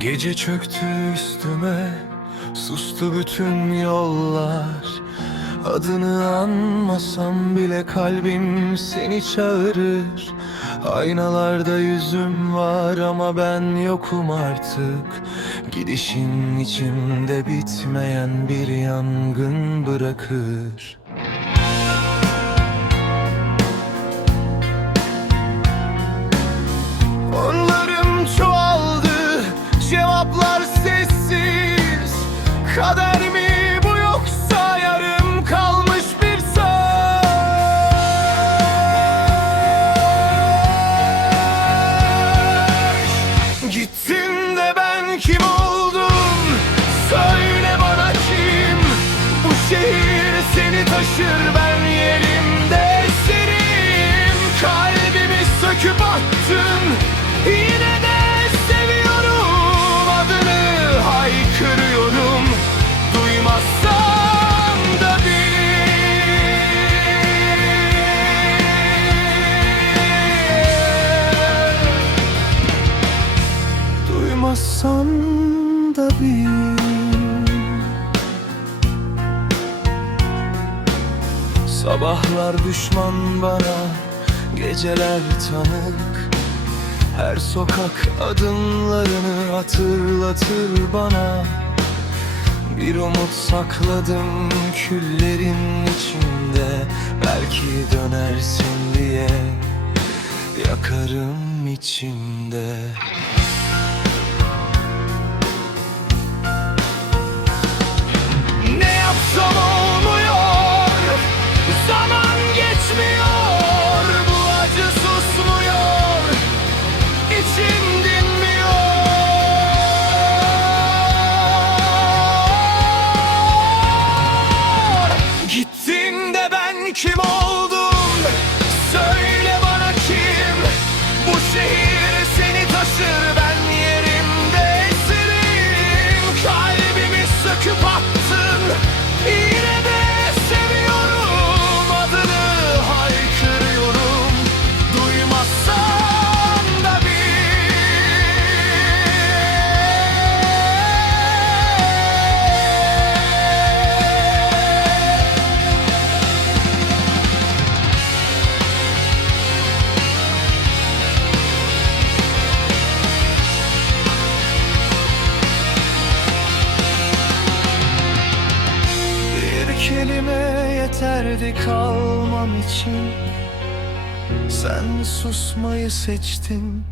Gece çöktü üstüme Sustu bütün yollar. Adını anmasam bile kalbim seni çağırır. Aynalarda yüzüm var ama ben yokum artık. Gidişin içimde bitmeyen bir yangın bırakır Kader mi bu yoksa yarım kalmış bir söz Gittin de ben kim oldum? Söyle bana kim? Bu şehir seni taşır ben yerimde serim Kalbimi söküp attın Yine Sabahlar düşman bana Geceler tanık. Her sokak adımlarını hatırlatır bana. Bir umut sakladım küllerin içinde. Belki dönersin diye Yakarım içimde kim oldum kelime yeterdi kalmam için. Sen susmayı seçtin